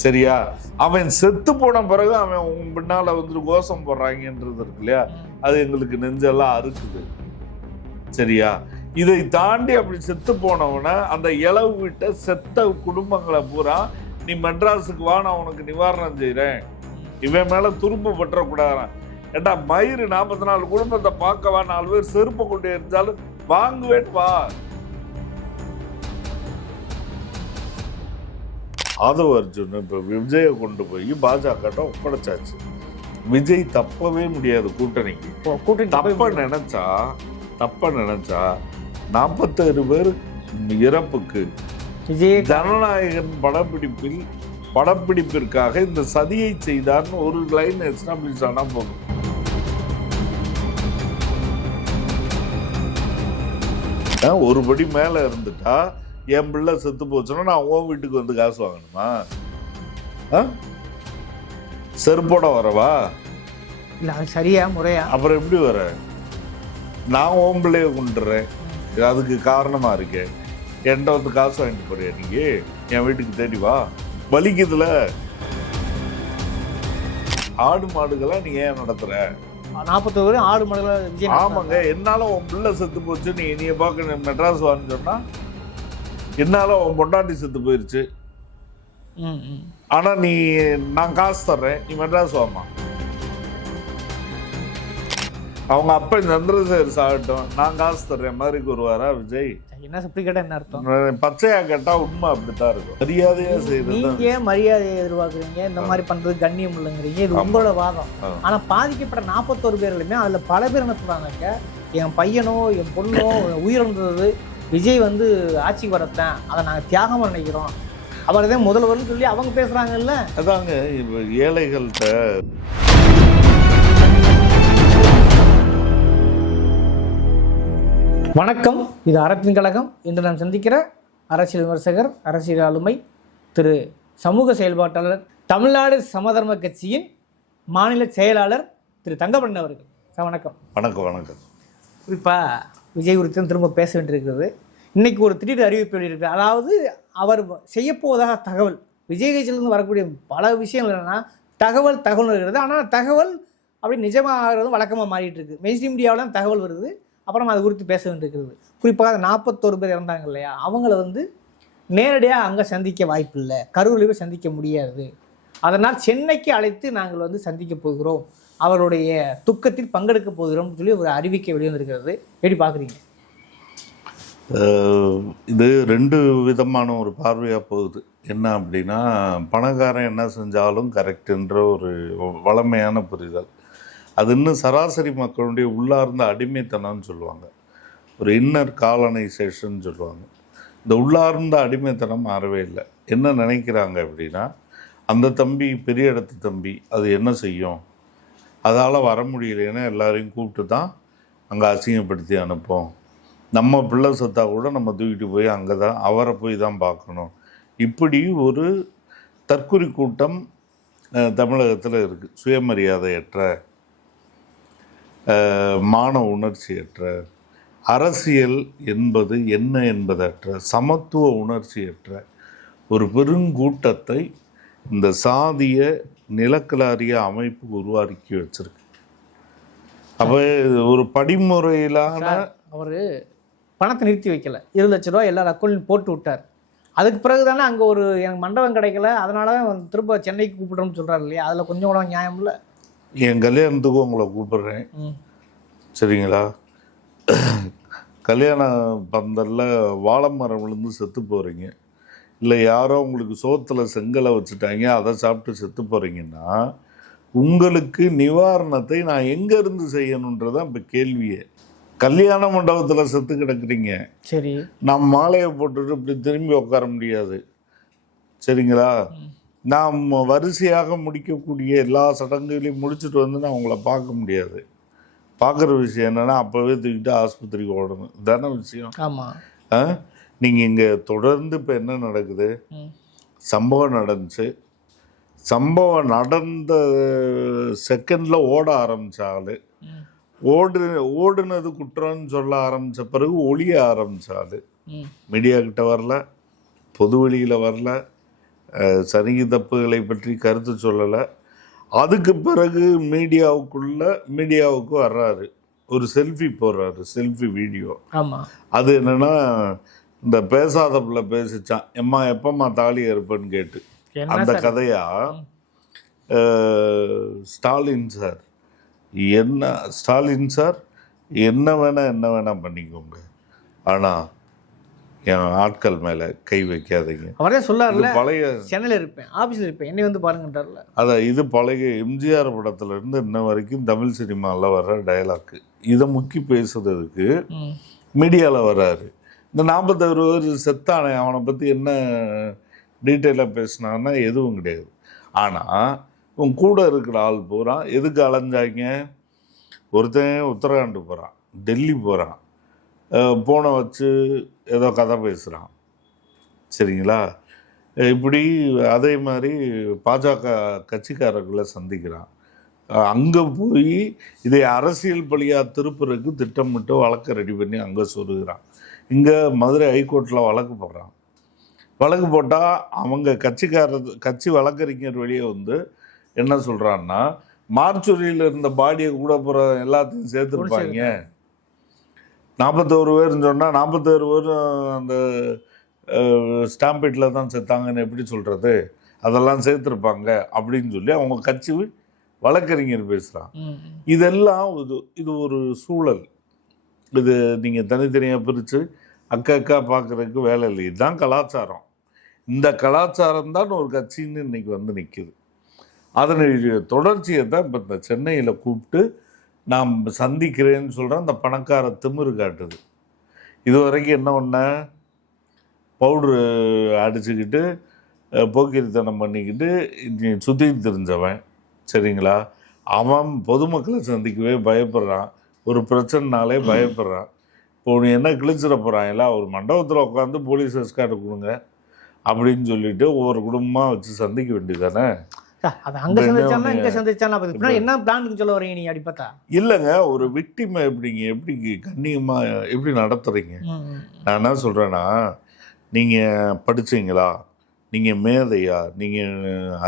சரியா? அவன் செத்து போன பிறகு அவன் உன் பின்னால் வந்துட்டு கோஷம் போடுறாங்கன்றது இருக்கு இல்லையா? அது எங்களுக்கு நெஞ்செல்லாம் அறுக்குது. சரியா? இதை தாண்டி அப்படி செத்து போனவனை அந்த இளவு விட்ட செத்த குடும்பங்களை பூரா நீ மெட்ராஸுக்கு வா நான் உனக்கு நிவாரணம் செய்கிறேன் இவன் மேலே துரும்பு பற்றக்கூடாதான் ஏண்டா மயிறு நாற்பத்தி நாலு குடும்பத்தை பார்க்கவா நாலு பேர் செருப்பை கொண்டு இருந்தாலும் வாங்குவேன் வா. ஆதவ அர்ஜுன் இப்போ விஜயை கொண்டு போய் பாஜக ஒப்படைச்சாச்சு. விஜய் தப்பவே முடியாது கூட்டணிக்கு. கூட்டணி தப்ப நினைச்சா தப்ப நினைச்சா நாற்பத்தாறு பேர் இறப்புக்கு ஜனநாயகன் படப்பிடிப்பில் படப்பிடிப்பிற்காக இந்த சதியை செய்தார்னு ஒரு லைன் எஸ்டாப்ளிஷ் ஆனா போதும். ஒரு படி மேல இருந்துட்டா என் பிள்ளை செத்து போச்சுன்னா நான் உன் வீட்டுக்கு வந்து காசு வாங்கணுமா? அஹ்? செருப்போட வரவா? இல்ல அது சரியா முறையா? அப்புறம் எப்படி வர? நான் உன் பிள்ளைய கொண்டுறேன் அதுக்கு காரணமா இருக்கேன் என்கிட்ட வந்து காசு வாங்கிட்டு போறியா நீங்க என் வீட்டுக்கு தேடி வா. வலிக்குதுல? ஆடு மாடுகளாம் நீ ஏன் நடத்துற? நாற்பத்தோரு பேரும் ஆடு மாடுகள விஜய் ஆமாங்க என்னால உன் பிள்ளை செத்து போச்சு நீ நீ பார்க்க மெட்ராஸ் வான்னு சொன்னா என்னால உன் பொண்டாட்டி செத்து போயிருச்சு. ம், ம். ஆனா நீ நான் காசு தர்றேன். நீ மெட்ராஸ் வாமா அவங்க அப்பா சந்திரசேகர் சாகட்டும். நான் காசு தர்றேன். மாதிரிக்கு வருவாரா விஜய்? என்ன அப்படி கேட்டா என்ன அர்த்தம்? பச்சையா கேட்டா உண்மை அப்படித்தான் இருக்கும். மரியாதையா செய்யறது நீங்க ஏன் மரியாதையை எதிர்பார்க்குறீங்க? இந்த மாதிரி பண்றது கண்ணியம் இல்லைங்கிறீங்க. இது. உங்களோட வாதம். ஆ. ஆனா பாதிக்கப்பட்ட நாற்பத்தோரு பேர்களுமே அதுல பல பேர் என்ன சொல்றாங்க என் பையனோ என் பொண்ணோ உயிரிழந்தது விஜய் வந்து ஆட்சிக்கு வரத்தேன். அதை நாங்க தியாகமா நினைக்கிறோம். அவர் தான் முதல்வர்னு சொல்லி அவங்க பேசுறாங்கல்ல? அதாங்க இப்ப ஏழைகள்கிட்ட வணக்கம். இது அறத்தின் கழகம். இன்று நாம் சந்திக்கிற அரசியல் விமர்சகர் அரசியல் ஆளுமை திரு சமூக செயல்பாட்டாளர் தமிழ்நாடு சமதர்ம கட்சியின் மாநில செயலாளர் திரு தங்கப்பண்ணன் அவர்கள். வணக்கம். வணக்கம் வணக்கம். குறிப்பாக விஜய் குறித்தும் திரும்ப பேச வேண்டியிருக்கிறது. இன்றைக்கி ஒரு திடீர் அறிவிப்பு வெளியிருக்கு. அதாவது அவர் செய்யப்போவதாக தகவல் விஜய் கட்சியிலிருந்து வரக்கூடிய பல விஷயங்கள் என்னென்னா தகவல் தகவல் இருக்கிறது. ஆனால் தகவல் அப்படி நிஜமாகிறது வழக்கமாக மாறிட்டு இருக்கு மெயின் மீடியாவில் தகவல் வருது. அப்புறம் அது குறித்து பேச வேண்டியிருக்கிறது. குறிப்பாக அந்த நாற்பத்தோரு பேர் இறந்தாங்க இல்லையா? அவங்கள வந்து நேரடியாக அங்கே சந்திக்க வாய்ப்பு இல்லை கரூரில் சந்திக்க முடியாது. அதனால் சென்னைக்கு அழைத்து நாங்கள் வந்து சந்திக்க போகிறோம். அவருடைய துக்கத்தில் பங்கெடுக்க போகிறோம் சொல்லி ஒரு அறிவிக்கை வெளிவந்திருக்கிறது. எப்படி பார்க்குறீங்க? இது ரெண்டு விதமான ஒரு பார்வையாக போகுது. என்ன அப்படின்னா பணக்காரன் என்ன செஞ்சாலும் கரெக்டுன்ற ஒரு வளமையான புரிதல். அது இன்னும் சராசரி மக்களுடைய உள்ளார்ந்த அடிமைத்தனம்னு சொல்லுவாங்க. ஒரு இன்னர் காலனைசேஷன் சொல்லுவாங்க. இந்த உள்ளார்ந்த அடிமைத்தனம் மாறவே இல்லை. என்ன நினைக்கிறாங்க அப்படின்னா அந்த தம்பி பெரிய இடத்து தம்பி அது என்ன செய்யும்? அதால் வர முடியலைன்னா எல்லாரையும் கூப்பிட்டு தான் அங்கே அசிங்கப்படுத்தி அனுப்போம். நம்ம பிள்ளை சத்தா கூட நம்ம தூக்கிட்டு போய் அங்கே தான் அவரை போய் தான் பார்க்கணும். இப்படி ஒரு தற்குறி கூட்டம் தமிழகத்தில் இருக்குது சுயமரியாதையற்ற மான உணர்ச்சியற்ற அரசியல் என்பது என்ன என்பதற்ற சமத்துவ உணர்ச்சியற்ற ஒரு பெருங்கூட்டத்தை இந்த சாதிய நிலக்கலாரிய அமைப்பு உருவாக்கி வச்சிருக்கு. அப்போ ஒரு படிமுறையிலான அவர் பணத்தை நிறுத்தி வைக்கல. இருபது லட்ச ரூபா எல்லார் அக்கௌண்ட்லையும் போட்டு விட்டார். அதுக்கு பிறகு தானே அங்கே ஒரு எனக்கு மண்டபம் கிடைக்கல. அதனால தான் திரும்ப சென்னைக்கு கூப்பிடுறோம்னு சொல்கிறாரு இல்லையா? அதில் கொஞ்சம் கூட நியாயம் இல்லை. என் கல்யாணத்துக்கு உங்களை கூப்பிடுறேன். சரிங்களா? கல்யாண பந்தல்ல வாழை மரம் விழுந்து செத்து போகிறீங்க இல்லை யாரோ உங்களுக்கு சோத்துல செங்கலை வச்சுட்டாங்க அதை சாப்பிட்டு செத்து போகிறீங்கன்னா உங்களுக்கு நிவாரணத்தை நான் எங்கேருந்து செய்யணுன்றதான் இப்போ கேள்வியே. கல்யாண மண்டபத்தில் செத்து கிடக்குறீங்க. சரி. நான் மாலையை போட்டுட்டு இப்படி திரும்பி உட்கார முடியாது. சரிங்களா? நாம் வரிசையாக முடிக்கக்கூடிய எல்லா சடங்குகளையும் முடிச்சுட்டு வந்து நான் உங்களை பார்க்க முடியாது. பார்க்குற விஷயம் என்னென்னா அப்போவே தூக்கிட்டு ஆஸ்பத்திரிக்கு ஓடணும். தானே விஷயம். ஆமாம் ஆ? நீங்கள் இங்கே தொடர்ந்து இப்போ என்ன நடக்குது? சம்பவம் நடந்துச்சு. சம்பவம் நடந்த செகண்டில் ஓட ஆரம்பிச்ச ஆளு ஓடு ஓடுனது குற்றம்னு சொல்ல ஆரம்பித்த பிறகு ஒளிய ஆரம்பிச்ச ஆளு மீடியா கிட்ட வரல பொது வெளியில் வரல அஹ், சரி தப்புகளை பற்றி கருத்து சொல்லலை. அதுக்கு பிறகு மீடியாவுக்குள்ள மீடியாவுக்கு வர்றாரு. ஒரு செல்ஃபி போடுறாரு செல்ஃபி வீடியோ. அது என்னன்னா இந்த பேசாத பிள்ளை பேசிச்சான் எம்மா எப்பம்மா தாலி இருப்பேன்னு கேட்டு. அந்த கதையா? ஸ்டாலின் சார் என்ன ஸ்டாலின் சார் என்ன வேணா என்ன வேணா பண்ணிக்கோங்க. ஆனா என் ஆட்கள் மேல கை வைக்காதீங்க. அவரே இது சொல்லார்ல பழைய சென்னையில் இருப்பேன் ஆஃபீஸில் இருப்பேன் என்னை வந்து பாருங்கன்றார்ல. அதான் இது பழைய எம்ஜிஆர் படத்துல இருந்து இன்ன வரைக்கும் தமிழ் சினிமாவில் வர்ற டயலாக்கு இதை முக்கி பேசுறதுக்கு மீடியாவில் வர்றாரு. இந்த நாற்பத்தாறு பேர் செத்தானே அவனை பற்றி என்ன டீட்டெயிலாக பேசினான்னா எதுவும் கிடையாது. ஆனால் உன் கூட இருக்கிற ஆள் பூரா எதுக்கு அலைஞ்சாங்க? ஒருத்தன் உத்தரகாண்டு போகிறான் டெல்லி போகிறான் போனை வச்சு ஏதோ கதை பேசுகிறான் சரிங்களா? இப்படி அதே மாதிரி பாஜக கட்சிக்காரர்களை சந்திக்கிறான். அங்கே போய் இதை அரசியல் பலியாக திருப்புறதுக்கு திட்டமிட்டு வழக்கை ரெடி பண்ணி அங்கே சொருகிறான். இங்கே மதுரை ஹைகோர்ட்டில் வழக்கு போடுறான். வழக்கு போட்டால் அவங்க கட்சிக்காரர் கட்சி வழக்கறிஞர் வெளியே வந்து என்ன சொல்கிறான்னா மார்ச்சுரியில் இருந்த பாடியை கூட போகிற எல்லாத்தையும் சேர்த்துருப்பாங்க. நாற்பத்தோரு பேர்னு சொன்னால் நாற்பத்தோரு பேர் அந்த ஸ்டாம்பேட்டில் தான் செத்தாங்கன்னு எப்படி சொல்கிறது அதெல்லாம் சேர்த்துருப்பாங்க அப்படின்னு சொல்லி அவங்க கட்சி வழக்கறிஞர் பேசுகிறான். இதெல்லாம் இது இது ஒரு சூழல். இது நீங்கள் தனித்தனியாக பிரித்து அக்கா அக்கா பார்க்குறதுக்கு வேலை இல்லை. இதுதான் கலாச்சாரம். இந்த கலாச்சாரம் தான் ஒரு கட்சின்னு இன்றைக்கி வந்து நிற்கிது அதனுடைய தொடர்ச்சியை தான் இப்போ இந்த சென்னையில் கூப்பிட்டு நான் சந்திக்கிறேன்னு சொல்கிறேன் அந்த பணக்கார திமிரு காட்டுது. இது வரைக்கும் என்ன ஒன்று பவுட்ரு அடிச்சுக்கிட்டு போக்கிரித்தனம் பண்ணிக்கிட்டு சுற்றி தெரிஞ்சவன். சரிங்களா? அவன் பொதுமக்களை சந்திக்கவே பயப்படுறான். ஒரு பிரச்சனைனாலே பயப்படுறான். இப்போ உன்னை என்ன கிழிச்சிட போகிறாங்களா ஒரு மண்டபத்தில் உட்காந்து போலீஸ் எஸ்கார்டு கொடுங்க அப்படின்னு சொல்லிட்டு ஒவ்வொரு குடும்பமாக வச்சு சந்திக்க வேண்டியதானே சார், அது அங்க சந்திச்சானா? இங்க சந்திச்சானா? என்ன பிளானுக்கு சொல்ல வரீங்க நீங்க அப்படி பார்த்தா இல்லைங்க ஒரு விக்டிமை எப்படிங்க எப்படி கண்ணியமாக எப்படி ம். நான் என்ன சொல்கிறேன்னா நீங்கள் படிச்சீங்களா? நீங்கள் மேதையா? நீங்கள்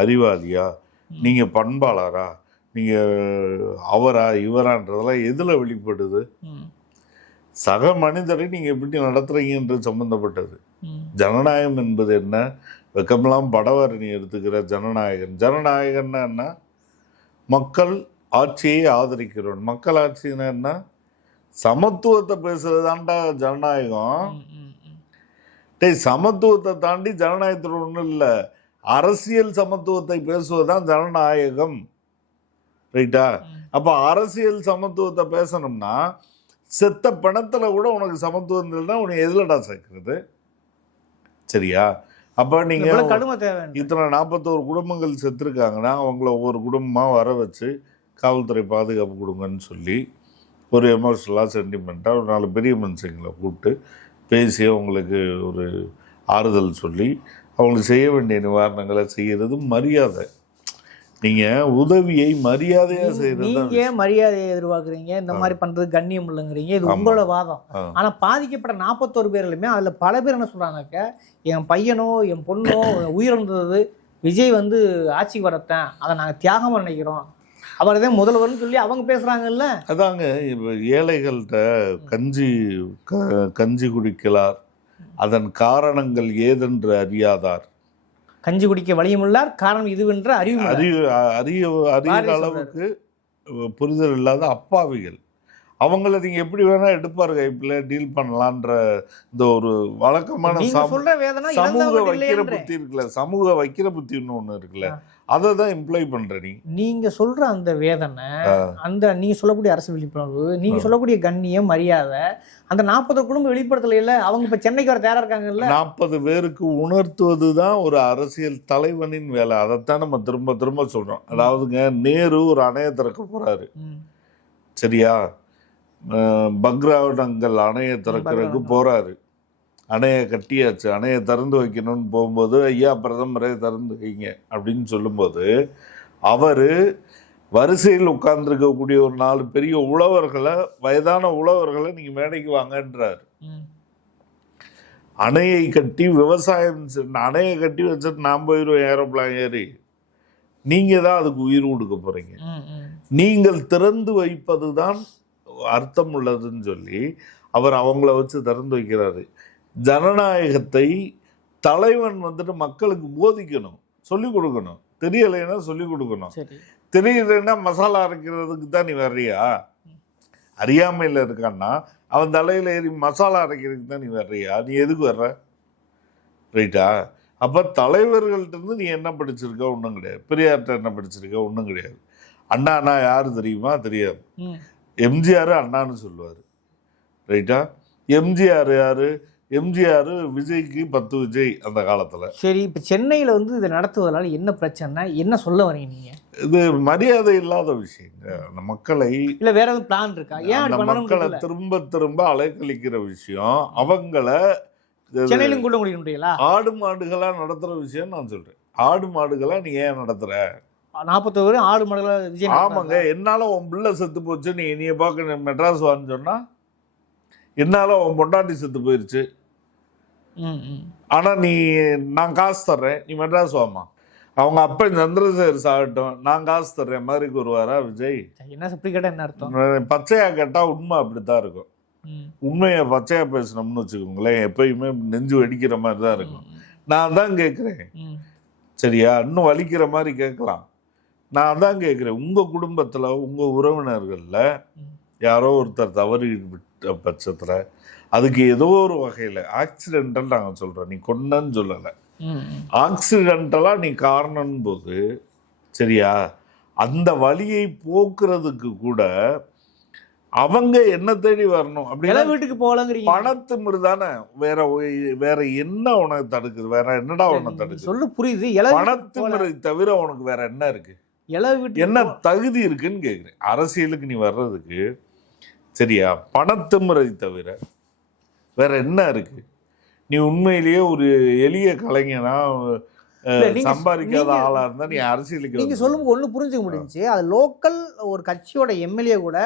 அறிவாளியா? நீங்கள் பண்பாளரா? நீங்கள் அவரா இவரான்றதெல்லாம் எதில் வெளிப்படுது சக மனிதரை நீங்கள் எப்படி நடத்துறீங்கன்றது சம்மந்தப்பட்டது. ஜனநாயகம் என்பது என்ன? வெக்கமெல்லாம் படவரணி எடுத்துக்கிற ஜனநாயகன். ஜனநாயகன்னா என்ன? மக்கள் ஆட்சியை ஆதரிக்கிறோம். மக்கள் ஆட்சின்னா என்ன? சமத்துவத்தை பேசுறது தான்டா ஜனநாயகம். டேய் சமத்துவத்தை தாண்டி ஜனநாயகத்தில் ஒன்றும் இல்லை. அரசியல் சமத்துவத்தை பேசுவதுதான் ஜனநாயகம். ரைட்டா அப்போ அரசியல் சமத்துவத்தை பேசணும்னா செத்த பணத்துல கூட உனக்கு சமத்துவம் இல்லைன்னா உனக்கு எதுலடா சேர்க்கறது? சரியா? அப்போ நீங்க இவ்வளவு கடுமை தேவை இத்தனை நாற்பத்தோரு குடும்பங்கள் செத்துருக்காங்கன்னா அவங்கள ஒவ்வொரு குடும்பமாக வர வச்சு காவல்துறை பாதுகாப்பு கொடுங்கன்னு சொல்லி ஒரு எமோஷனலாக சென்டிமெண்ட்டாக ஒரு நாலு பெரிய மனுஷங்களை கூப்பிட்டு பேசி அவங்களுக்கு ஒரு ஆறுதல் சொல்லி அவங்களுக்கு செய்ய வேண்டிய நிவாரணங்களை செய்கிறது மரியாதை. நீங்கள் உதவியை மரியாதையாக செய்கிறது நீங்க மரியாதையை எதிர்பார்க்குறீங்க. இந்த மாதிரி பண்றது கண்ணியம் இல்லைங்கிறீங்க இது. உங்களோட வாதம். ஆ. ஆனா பாதிக்கப்பட்ட நாற்பத்தோரு பேர்லையுமே அதுல பல பேர் என்ன சொல்றாங்கனாக்க என் பையனோ என் பொண்ணோ உயிரிழந்தது. விஜய் வந்து ஆட்சிக்கு வரத்தேன் அதை நாங்க தியாகமா நினைக்கிறோம். அவர் தான் முதல்வர்னு சொல்லி அவங்க பேசுறாங்கல்ல? அதாங்க இப்போ ஏழைகள்கிட்ட கஞ்சி க கஞ்சி குடிக்கலார். அதன் காரணங்கள் ஏதென்று அறியாதார். கஞ்சி குடிக்க வழியும் இல்லார் காரணம் இதுவென்ற அறிவு அறிய அறிய அறிகிற அளவுக்கு புரிதல் இல்லாத அப்பாவிகள். அவங்கள நீங்க எப்படி வேணா எடுப்பாரு கைப்பில் டீல் பண்ணலான்ற இந்த ஒரு வழக்கமான சமூக வைக்கிற புத்தி இருக்குல்ல சமூக வைக்கிற புத்தின்னு ஒண்ணு இருக்குல்ல. அதை தான் இம்ப்ளை பண்ற நீ நீங்க சொல்ற அந்த வேதனை. அந்த நீங்க சொல்லக்கூடிய அரசு விழிப்புணர்வு நீங்க. சொல்லக்கூடிய கண்ணியம் மரியாதை அந்த நாற்பது குடும்பம் வெளிப்படுத்தல இல்ல அவங்க இப்ப சென்னைக்கு வர தயாரா இருக்காங்கல்ல நாற்பது பேருக்கு உணர்த்துவது தான் ஒரு அரசியல் தலைவனின் வேலை அதைத்தான் நம்ம திரும்ப திரும்ப சொல்றோம் அதாவதுங்க நேரு ஒரு அணைய திறக்க போறாரு. சரியா பக்ராவடங்கள் அணையை திறக்கிறதுக்கு. போறாரு அணையை கட்டியாச்சு அணையை திறந்து வைக்கணும்னு போகும்போது ஐயா பிரதமரே திறந்து வைங்க அப்படின்னு சொல்லும்போது அவர் வரிசையில் உட்கார்ந்துருக்கக்கூடிய ஒரு நாலு பெரிய உழவர்களை வயதான உழவர்களை நீங்கள் மேடைக்கு வாங்கன்றார். அணையை கட்டி விவசாயம் அணையை கட்டி வச்சுட்டு நான் போயிடுவேன் ஏரோப்ளான் ஏறி நீங்கள் தான் அதுக்கு உயிர் கொடுக்க போகிறீங்க. நீங்கள் திறந்து வைப்பது தான் அர்த்தம் உள்ளதுன்னு சொல்லி அவர் அவங்கள வச்சு திறந்து வைக்கிறாரு ஜனநாயகத்தை தலைவன் வந்துட்டு மக்களுக்கு போதிக்கணும். சொல்லிக் கொடுக்கணும். தெரியலைன்னா சொல்லிக் கொடுக்கணும். தெரியலைன்னா மசாலா அரைக்கிறதுக்கு தான் நீ வர்றியா? அறியாமையில் இருக்கான்னா அவன் தலையில் ஏறி மசாலா அரைக்கிறதுக்கு தான் நீ வர்றியா? நீ எதுக்கு வர்ற? ரைட்டா? அப்போ தலைவர்கள்ட்ட இருந்து நீ என்ன படிச்சிருக்க? ஒன்றும் கிடையாது. பெரியார்கிட்ட என்ன படிச்சிருக்க? ஒன்றும் கிடையாது. அண்ணா அண்ணா யார் தெரியுமா? தெரியாது. எம்ஜிஆர் அண்ணான்னு சொல்லுவார். ரைட்டா? எம்ஜிஆர் யார்? எம்ஜிஆர் விஜய்க்கு பத்து விஜய் அந்த காலத்தில். சரி இப்போ சென்னையில் வந்து இதை நடத்துவதனால என்ன பிரச்சனை? என்ன சொல்ல வரீங்க நீங்கள் இது மரியாதை இல்லாத விஷயங்க. அந்த மக்களை இல்லை வேற எதுவும் பிளான் இருக்கா? ஏன் மக்களை திரும்ப திரும்ப அலைக்கழிக்கிற விஷயம் அவங்கள சென்னையிலும் கூட முடிய முடியலா? ஆடு மாடுகளா நடத்துற விஷயம் நான் சொல்றேன். ஆடு மாடுகளா நீ ஏன் நடத்துற? நாற்பத்தோரு வரை ஆடு மாடுகளை விஜய் ஆமாங்க என்னால உன் பிள்ளை செத்து போச்சு நீ நீ பார்க்க மெட்ராஸ் வான்னு சொன்னா என்னால உன் பொண்டாட்டி செத்து போயிருச்சு. ம் ம் ஆனா நீ நான் காசு தர்றேன். நீ மெட்ராஸ் வாமா அவங்க அப்பன் சந்திரசேகர் சாகட்டும். நான் காசு தர்றேன். மாதிரி வருவாரா விஜய்? என்ன அப்படி கேட்டால் என்ன அர்த்தம்? பச்சையா கேட்டா உண்மை அப்படித்தான் இருக்கும். உண்மையை பச்சையா பேசணும்னு வச்சுக்கோங்களேன். எப்பயுமே நெஞ்சு வெடிக்கிற மாதிரி தான் இருக்கும் நான் தான் கேட்குறேன் சரியா? இன்னும் வலிக்கிற மாதிரி கேட்கலாம். நான் தான் கேட்குறேன் உங்கள் குடும்பத்தில் உங்கள் உறவினர்களில். யாரோ ஒருத்தர் தவறி விட்ட பட்சத்தில் அதுக்கு ஏதோ ஒரு வகையில் ஆக்சிடென்டல் நாங்கள் சொல்கிறோம் நீ கொன்னன்னு சொல்லலை. ஆக்சிடென்டலாக நீ காரணம் போது சரியா? அந்த வலியை போக்குறதுக்கு கூட அவங்க என்ன தேடி வரணும்? இலை அப்படின்னா வீட்டுக்கு போகலங்கிறீங்க. பணத்திமிரு தானே. வேற வேற என்ன உனக்கு தடுக்குது? வேற என்னடா உனக்கு தடுக்குது? சொல்லு புரியுது. போகல. பணத்திமிரை தவிர உனக்கு வேற என்ன இருக்கு? என்ன தகுதி இருக்குன்னு கேக்குறேன். அரசியலுக்கு நீ வர்றதுக்கு சரியா? பணத்திமிரை தவிர வேற என்ன இருக்கு? நீ உண்மையிலேயே ஒரு எளிய கலைஞனா சம்பாதிக்காத ஆளா இருந்தா நீ அரசியலுக்கு நீங்க வந்து- சொல்லும் ஒண்ணு புரிஞ்சுக்க முடிஞ்சுச்சு. அது லோக்கல் ஒரு கட்சியோட எம்எல்ஏ கூட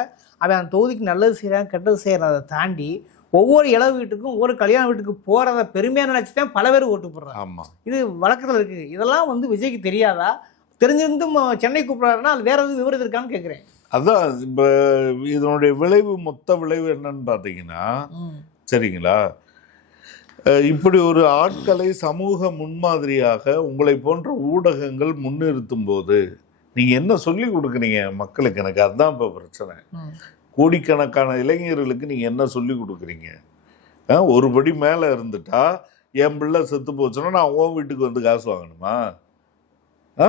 அவன் அந்த தொகுதிக்கு நல்லது செய்யறான் கெட்டது செய்யறதை தாண்டி ஒவ்வொரு இளவு வீட்டுக்கும் ஒவ்வொரு கல்யாண வீட்டுக்கு போறத பெருமையா நினைச்சு தான் பல பேர் ஓட்டு போடுறாங்க. ஆமா. இது வழக்கத்துல இருக்கு. இதெல்லாம் வந்து விஜய்க்கு தெரியாதா? தெரிஞ்சிருந்தும் சென்னை கூப்பிடுறாருன்னா அது வேற எதுவும் விவரம் இருக்கான்னு கேட்குறேன் அதான் இப்ப இதனுடைய விளைவு மொத்த விளைவு என்னன்னு பாத்தீங்கன்னா சரிங்களா? இப்படி ஒரு ஆட்களை சமூக முன்மாதிரியாக உங்களை போன்ற ஊடகங்கள் முன்னிறுத்தும் போது நீங்க என்ன சொல்லி கொடுக்குறீங்க மக்களுக்கு? எனக்கு அதுதான் இப்போ பிரச்சனை. கோடிக்கணக்கான இளைஞர்களுக்கு நீங்க என்ன சொல்லி கொடுக்குறீங்க? ஒரு படி மேலே இருந்துட்டா என் பிள்ளை செத்து போச்சுன்னா நான் உன் வீட்டுக்கு வந்து காசு வாங்கணுமா? ஆ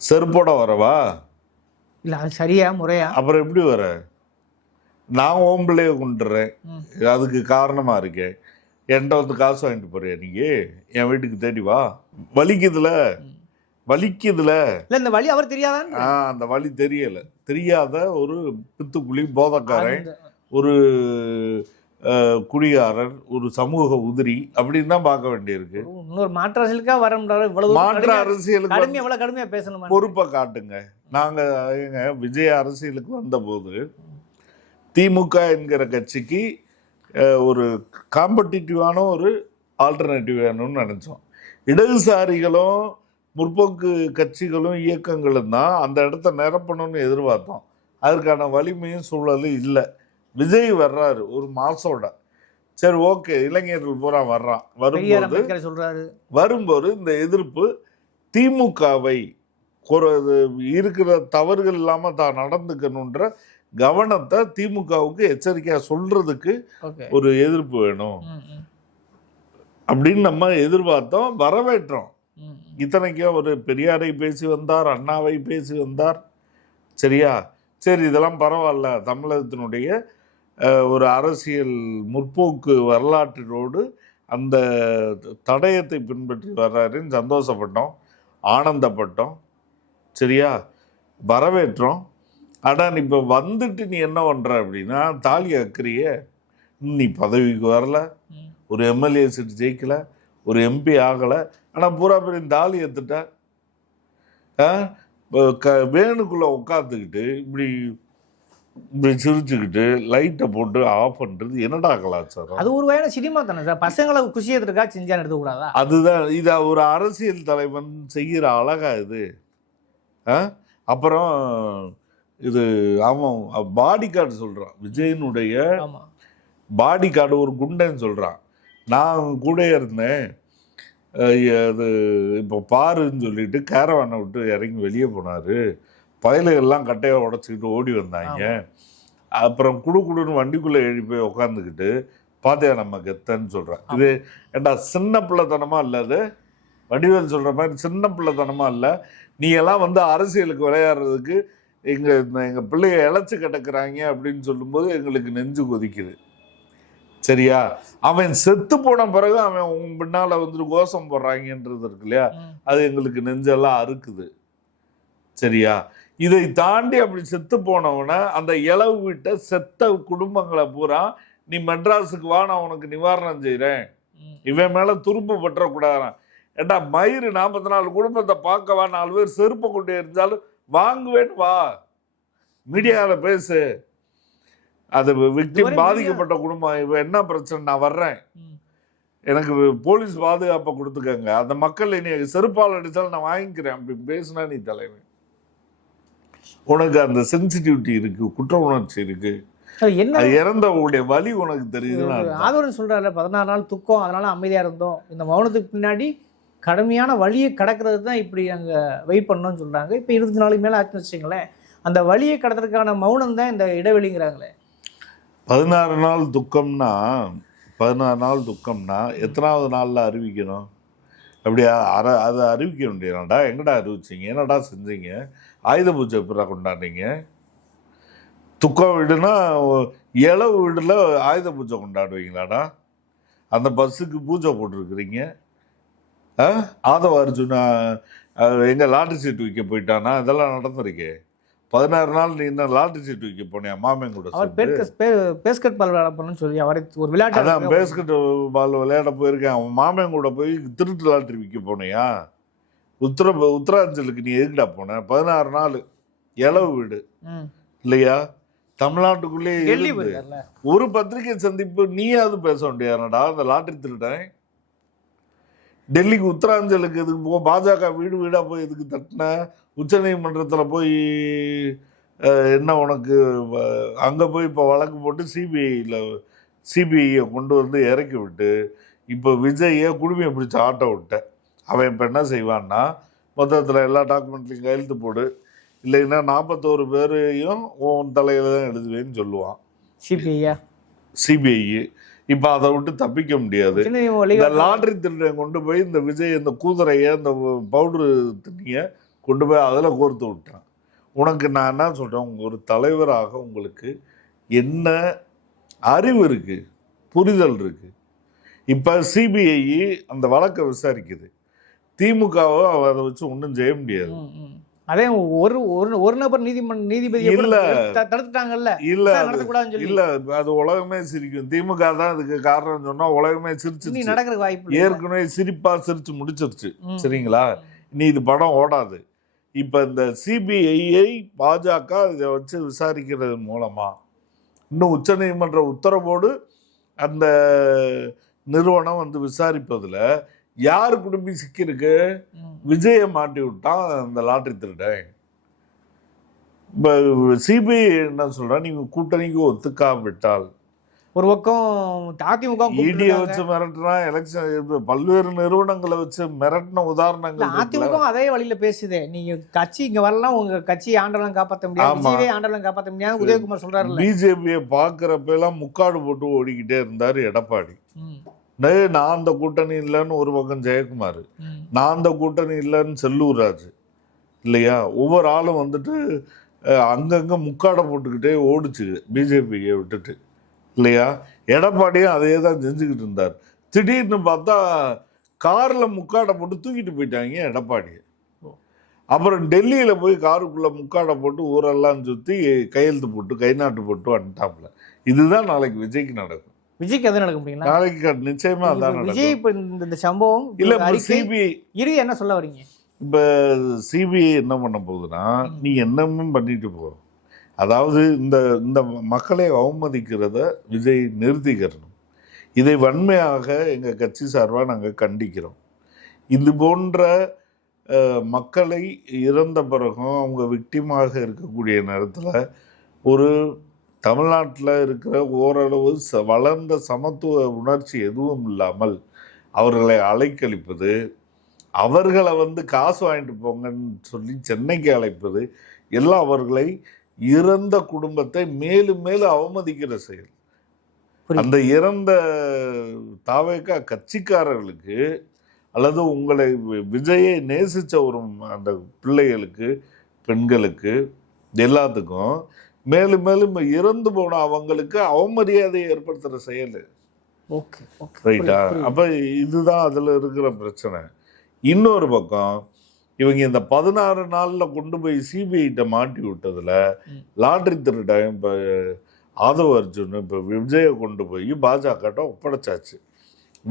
செருப்போட வரவா? இல்ல அது சரியா முறையா? அப்புறம் எப்படி வர? நான் ஓம் பிள்ளைய கொண்டுறேன். அதுக்கு காரணமா இருக்கேன் என்கிட்ட வந்து காசு வாங்கிட்டு போறியா நீங்க என் வீட்டுக்கு தேடி வா. வலிக்குதுல. வலிக்குதுல? இல்ல இந்த வழி அவர் தெரியாதான்னு ஆ அந்த வலி தெரியல. தெரியாத ஒரு பித்துக்குழி போதக்காரன் ஒரு குடிகாரன் ஒரு சமூக உதிரி அப்படின்னு தான் பார்க்க வேண்டியிருக்கு. இன்னொரு மாற்று அரசியலுக்கா வர முடியாது இவ்வளவு மாற்று அரசியலுக்கு கடுமையா எவ்வளவு கடுமையா பேசணுமா பொறுப்பை காட்டுங்க. நாங்க எங்க விஜய் அரசியலுக்கு வந்தபோது திமுக என்கிற கட்சிக்கு ஒரு காம்படிட்டிவான ஒரு ஆல்டர்னேட்டிவ் வேணும்னு நினைச்சோம். இடதுசாரிகளும் முற்போக்கு கட்சிகளும் இயக்கங்களும் தான் அந்த இடத்த நிரப்பணும்னு எதிர்பார்த்தோம். அதற்கான வலிமையும் சூழலும் இல்லை. விஜய் வர்றாரு ஒரு மாசோட. சரி ஓகே இளைஞர்கள் பூரா வர்றான். வரும்போது சொல்றாரு. வரும்போது இந்த எதிர்ப்பு திமுகவை இருக்கிற தவறுகள் இல்லாமல் தான் நடந்துக்கணுன்ற கவனத்தை திமுகவுக்கு எச்சரிக்கையாக சொல்றதுக்கு ஒரு எதிர்ப்பு வேணும். அப்படின்னு நம்ம எதிர்பார்த்தோம் வரவேற்றோம். இத்தனைக்கும் ஒரு பெரியாரை பேசி வந்தார் அண்ணாவை பேசி வந்தார். சரியா? சரி இதெல்லாம் பரவாயில்ல. தமிழகத்தினுடைய ஒரு அரசியல் முற்போக்கு வரலாற்றினோடு அந்த தடயத்தை பின்பற்றி வர்றாருன்னு சந்தோஷப்பட்டோம் ஆனந்தப்பட்டோம். சரியா? வரவேற்றோம். ஆனால் இப்போ வந்துட்டு நீ என்ன பண்ணுற அப்படின்னா தாலி அக்கிறிய நீ பதவிக்கு வரல. ஒரு எம்எல்ஏ சீட் ஜெயிக்கல. ஒரு எம்பி ஆகலை. ஆனால் பூரா பேர் தாலி எடுத்துட்ட க வேணுக்குள்ளே உட்காந்துக்கிட்டு இப்படி இப்படி சிரிச்சுக்கிட்டு லைட்டை போட்டு ஆஃப் பண்ணுறது என்னடா கலாச்சாரம்? அது ஒரு வகையான சினிமா தானே சார். பசங்களை குஷியத்திற்கா செஞ்சான்னு எடுத்துக்கூடாதா? அதுதான். இதை ஒரு அரசியல் தலைவன் செய்கிற அழகா இது. ஆ? அப்புறம் இது அவன் பாடி கார்டு சொல்கிறான் விஜயனுடைய பாடி கார்டு ஒரு குண்டன் சொல்கிறான் நான் கூட இருந்தேன். அது இப்போ பாருன்னு சொல்லிட்டு கேரவானை விட்டு இறங்கி வெளியே போனார். பயலுகள்லாம் கட்டையை உடச்சிக்கிட்டு ஓடி வந்தாங்க. அப்புறம் குடு குடுன்னு வண்டிக்குள்ளே எழுதி போய் உக்காந்துக்கிட்டு பாத்தியா நம்ம கெத்தன்னு சொல்கிறேன் இது ஏண்டா சின்ன பிள்ளைத்தனமா இல்லை அது? வடிவேல் சொல்கிற மாதிரி சின்ன பிள்ளைத்தனமா இல்லை? நீ எல்லாம் வந்து அரசியலுக்கு விளையாடுறதுக்கு எங்கள் எங்கள் பிள்ளைய இழைச்சி கிடக்குறாங்க அப்படின்னு சொல்லும்போது எங்களுக்கு நெஞ்சு கொதிக்குது. சரியா? அவன் செத்து போன பிறகு அவன் உன் பின்னால் வந்துட்டு கோஷம் போடுறாங்கன்றது இருக்கு இல்லையா. அது எங்களுக்கு நெஞ்செல்லாம் அறுக்குது. சரியா? இதை தாண்டி அப்படி செத்து போனவனை அந்த இளவு விட்ட செத்த குடும்பங்களை பூரா நீ மெட்ராஸுக்கு வா நான் உனக்கு நிவாரணம் செய்கிறேன். இவன் மேலே துரும்பு பற்றக்கூடாதான் ஏண்டா மயிறு நாற்பத்தி நாலு குடும்பத்தை பார்க்கவா நாலு பேர் செருப்பை கொண்டு எரிஞ்சாலும் வாங்குவேன் வா. மீடியாவில் பேசு. அது விக்டிம் பாதிக்கப்பட்ட குடும்பம். இவன் என்ன பிரச்சனை? நான் வர்றேன். எனக்கு போலீஸ் பாதுகாப்பை கொடுத்துக்கங்க. அந்த மக்கள் நீ செருப்பால் அடித்தாலும் நான் வாங்கிக்கிறேன். அப்படி பேசுனா நீ தலைவன். உனக்கு அந்த சென்சிட்டிவிட்டி இருக்கு குற்ற உணர்ச்சி இருக்கு. என்ன? இறந்தவங்களுடைய வலி உனக்கு தெரியுதுன்னு அர்த்தம். ஆதவன் சொல்றாருல பதினாறு நாள் துக்கம் அதனால அமைதியா இருந்தோம். இந்த மௌனத்துக்கு பின்னாடி கடுமையான வழியை கடக்கிறது தான் இப்படி அங்கே வெயிட் பண்ணணும்னு சொல்கிறாங்க இப்போ இருபத்தி நாளுக்கு மேலே ஆச்சுன்னு வச்சுங்களேன் அந்த வழியை கடத்துறதுக்கான மௌனம் தான் இந்த இடைவெளிங்கிறாங்களே. பதினாறு நாள் துக்கம்னா பதினாறு நாள் துக்கம்னா எத்தனாவது நாளில் அறிவிக்கணும்? அப்படியா? அற அதை அறிவிக்க வேண்டியதாடா எங்கடா அறிவிச்சீங்க? என்னடா செஞ்சீங்க? ஆயுத பூஜை எப்படா கொண்டாடுறீங்க துக்கம் வீடுனா இளவு வீடில் ஆயுத பூஜை கொண்டாடுவீங்களாடா? அந்த பஸ்ஸுக்கு பூஜை போட்டிருக்கிறீங்க. ஆதவ அர்ஜுனா எங்கே லாட்டரி சீட்டு விற்க போயிட்டானா? இதெல்லாம் நடந்திருக்கே. பதினாறு நாள் நீ என்ன லாட்டரி சீட்டு விற்க போனியா? மாமன் கூட பேஸ்கெட் பால் விளையாடணும்னு சொல்லி அவரை ஒரு விளையாட்டு அதான் பேஸ்கெட் பால் விளையாட போயிருக்கேன். அவன் மாமன் கூட போய் திருட்டு லாட்டரி விற்க போனியா? உத்தர உத்தராஞ்சலுக்கு நீ எதுக்குடா போன? பதினாறு நாள் இளவு வீடு. இல்லையா? தமிழ்நாட்டுக்குள்ளேயே ஒரு பத்திரிகை சந்திப்பு நீயாவது பேச வேண்டியானடா அந்த லாட்டரி திருடன். டெல்லிக்கு உத்தராஞ்சலுக்கு எதுக்கு போ பாஜக வீடு வீடா போய் எதுக்கு தட்டின? உச்சநீதிமன்றத்தில் போய் என்ன உனக்கு அங்க போய் இப்போ வழக்கு போட்டு சிபிஐயில் சிபிஐயை கொண்டு வந்து இறக்கி விட்டு இப்போ விஜயை குடுமையை பிடிச்சி ஆட்ட விட்ட. அவன் இப்போ என்ன செய்வான்னா மொத்தத்தில் எல்லா டாக்குமெண்ட்லையும் கையெழுத்து போடு. இல்லைன்னா நாற்பத்தோரு பேரையும் உன் தலையில தான் எழுதுவேன்னு சொல்லுவான். சிபிஐயா? சிபிஐ. இப்போ அதை விட்டு தப்பிக்க முடியாது. இந்த லாட்டரி திருடன் கொண்டு போய் இந்த விஜய் இந்த கூதரைய இந்த பவுடரு தண்ணிய கொண்டு போய் அதில் கோர்த்து விட்டான். உனக்கு நான் என்ன சொல்கிறேன் ஒரு தலைவராக உங்களுக்கு என்ன அறிவு இருக்கு? புரிதல் இருக்கு. இப்போ சிபிஐ அந்த வழக்கை விசாரிக்குது. திமுகவோ அதை வச்சு ஒன்றும் செய்ய முடியாது. அதே ஒரு ஒரு ஒரு நபர் நீதிமன்ற நீதிபதி இல்ல. தடுத்துட்டாங்கல்ல? இல்ல நடத்தக்கூடாதுன்னு சொல்லி. இல்ல அது உலகமே சிரிக்கும். திமுக தான் அதுக்கு காரணம் சொன்னா உலகமே சிரிச்சிருச்சு. நடக்கிற வாய்ப்பு. ஏற்கனவே சிரிப்பா சிரிச்சு முடிச்சிருச்சு. சரிங்களா? இனி இது படம் ஓடாது. இப்போ இந்த சிபிஐயை பாஜக இதை வச்சு விசாரிக்கிறது மூலமா இன்னும் உச்சநீதிமன்ற உத்தரவோடு அந்த நிறுவனம் வந்து விசாரிப்பதுல யார் குடும்பி சிக்கியிருக்கு. விஜயை மாட்டி விட்டான் அந்த லாட்டரி திருடன் இப்போ சிபிஐ என்ன சொல்றா? நீங்க கூட்டணிக்கு ஒத்துக்காவிட்டால். ஒரு பக்கம் அதிமுக இடியை வச்சு மிரட்டுனா எலெக்ஷன் பல்வேறு நிறுவனங்களை வச்சு மிரட்டின உதாரணங்கள். அதிமுக அதே வழியில பேசுதே. நீங்க கட்சி இங்க வரலாம் உங்க கட்சி ஆண்டெல்லாம் காப்பாத்த முடியாது. ஆமா. விஜயவே ஆண்டெல்லாம் காப்பாத்த முடியாது. உதயகுமார் சொல்றாருல்ல. பிஜேபியை பார்க்குறப்ப எல்லாம் முக்காடு போட்டு ஓடிக்கிட்டே இருந்தார் எடப்பாடி. நான் அந்த கூட்டணி இல்லைன்னு ஒரு பக்கம் ஜெயக்குமார். நான் அந்த கூட்டணி இல்லைன்னு செல்லூர் ராஜு. இல்லையா? ஒவ்வொரு ஆளும் வந்துட்டு அங்கங்க முக்காடை போட்டுக்கிட்டே ஓடுச்சு பிஜேபியை விட்டுட்டு. இல்லையா? எடப்பாடியும் அதே தான் செஞ்சுக்கிட்டு இருந்தார். திடீர்னு பார்த்தா காரில் முக்காடை போட்டு தூக்கிட்டு போயிட்டாங்க எடப்பாடியை. அப்புறம் டெல்லியில் போய் காருக்குள்ளே முக்காடை போட்டு ஊரெல்லாம் சுற்றி கையெழுத்து போட்டு கை நாட்டு போட்டு வந்துட்டாப்புல. இதுதான் நாளைக்கு விஜய்க்கு நடக்கும். விஜய்க்கு எதுவும் நடக்க முடியுங்களா? நாளைக்கு நிச்சயமா அதான் விஜய் இப்ப இந்த சம்பவம் இல்ல சிபிஐ இறுதி என்ன சொல்ல வரீங்க? இப்போ சிபிஐ என்ன பண்ண போகுதுன்னா நீ என்னமும் பண்ணிட்டு போ. அதாவது இந்த இந்த மக்களை அவமதிக்கிறத விஜய் நிறுத்திக்கிறணும் இதை வன்மையாக எங்கள் கட்சி சார்பாக நாங்கள் கண்டிக்கிறோம். இது போன்ற மக்களை இறந்த பிறகும் அவங்க விக்டிமாக இருக்கக்கூடிய நேரத்தில் ஒரு தமிழ்நாட்டில் இருக்கிற ஓரளவு ச வளர்ந்த சமத்துவ உணர்ச்சி எதுவும் இல்லாமல் அவர்களை அலைக்கழிப்பது அவர்களை வந்து காசு வாங்கிட்டு போங்கன்னு சொல்லி சென்னைக்கு அழைப்பது எல்லாம் அவர்களை இறந்த குடும்பத்தை மேலும் மேலும் அவமதிக்கிற செயல். அந்த இறந்த தாவேக்கா கட்சிக்காரர்களுக்கு அல்லது உங்களை விஜயை நேசிச்ச ஒரு அந்த பிள்ளைகளுக்கு பெண்களுக்கு எல்லாத்துக்கும் மேலும் மேலும் இறந்து போன அவங்களுக்கு அவமரியாதையை ஏற்படுத்துகிற செயல். Okay okay. ரைட்டா. அப்போ இதுதான் அதில் இருக்கிற பிரச்சனை. இன்னொரு பக்கம் இவங்க இந்த பதினாறு நாளில் கொண்டு போய் சிபிஐட்ட மாட்டி விட்டதுல. லாட்ரி திருடன் இப்போ ஆதவ அர்ஜுன் இப்போ விஜயை கொண்டு போய் பாஜகட்ட ஒப்படைச்சாச்சு.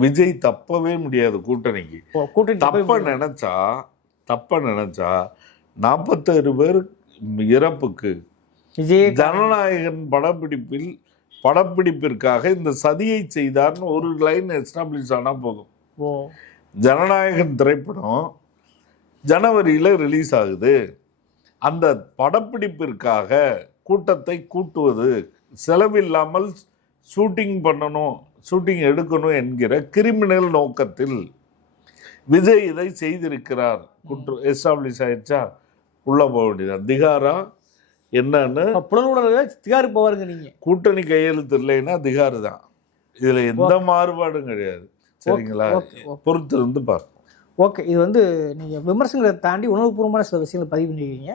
விஜய் தப்பவே முடியாது கூட்டணிக்கு. தப்ப நினைச்சா தப்ப நினைச்சா நாற்பத்தாறு பேர் இறப்புக்கு விஜய் ஜனநாயகன் படப்பிடிப்பில் படப்பிடிப்பிற்காக இந்த சதியை செய்தார்னு ஒரு லைன் எஸ்டாப்ளிஷ் ஆனால் போதும். ஜனநாயகன் திரைப்படம் ஜனவரியில் ரிலீஸ் ஆகுது. அந்த படப்பிடிப்பிற்காக கூட்டத்தை கூட்டுவது செலவில்லாமல் ஷூட்டிங் பண்ணணும் ஷூட்டிங் எடுக்கணும் என்கிற கிரிமினல் நோக்கத்தில் விஜய் இதை செய்திருக்கிறார். குற்ற எஸ்டாப்ளிஷ் ஆயிடுச்சா? உள்ள போக வேண்டியது திகாரா? என்னன்னு புலனுடல் திகாரு போவாருங்க நீங்க. கூட்டணி கையெழுத்து இல்லைன்னா திகாரு தான். இதுல எந்த மாறுபாடும் கிடையாது. சரிங்களா. பொறுத்து இருந்து பார்ப்போம். ஓகே இது வந்து நீங்கள் விமர்சனங்களை தாண்டி உணர்வுபூர்வமான சில விஷயங்களை பதிவு பண்ணிருக்கீங்க.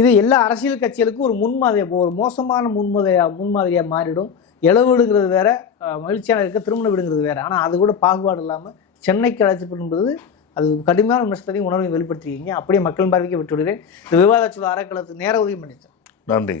இது எல்லா அரசியல் கட்சிகளுக்கும் ஒரு முன்மாதிரியாக ஒரு மோசமான முன்மாதிரியாக முன்மாதிரியாக மாறிடும். இளவு விடுங்கிறது வேற மகிழ்ச்சியான இருக்க திருமணம் விடுங்கிறது வேற. ஆனால் அது கூட பாகுபாடு இல்லாமல் சென்னைக்கு அழைத்து என்பது அது கடுமையான விமர்சனத்தையும் உணர்வையும் வெளிப்படுத்திருக்கீங்க. அப்படியே மக்கள் பார்வைக்கு விட்டு விடுகிறேன் இந்த விவாத சொல்ல அறக்கலத்துக்கு நேர உதவி பண்ணிட்டேன் நன்றி